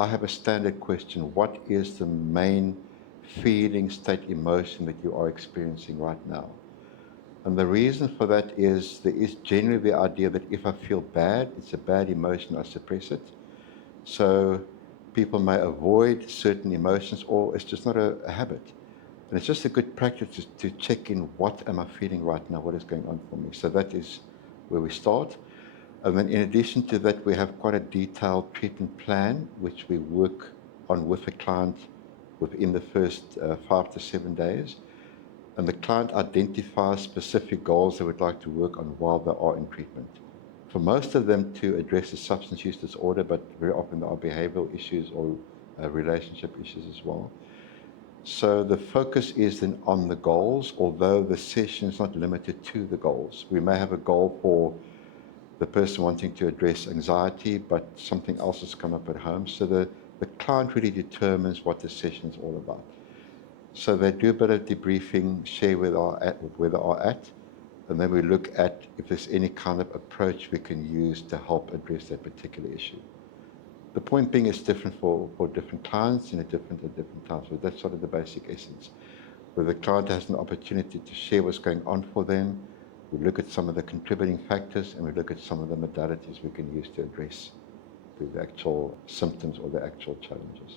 I have a standard question. What is the main feeling, state, emotion that you are experiencing right now? And the reason for that is there is generally the idea that if I feel bad, it's a bad emotion, I suppress it. So people may avoid certain emotions, or it's just not a habit. And it's just a good practice to check in, what am I feeling right now? What is going on for me? So that is where we start. And then in addition to that, we have quite a detailed treatment plan, which we work on with the client within the first 5 to 7 days. And the client identifies specific goals they would like to work on while they are in treatment. For most of them to address a substance use disorder, but very often there are behavioral issues or relationship issues as well. So the focus is then on the goals, although the session is not limited to the goals. We may have a goal for the person wanting to address anxiety, but something else has come up at home. So the client really determines what the session is all about. So they do a bit of debriefing, share where they are at, and then we look at if there's any kind of approach we can use to help address that particular issue. The point being, it's different for different clients and at different times. So that's sort of the basic essence. Where the client has an opportunity to share what's going on for them, we look at some of the contributing factors, and we look at some of the modalities we can use to address the actual symptoms or the actual challenges.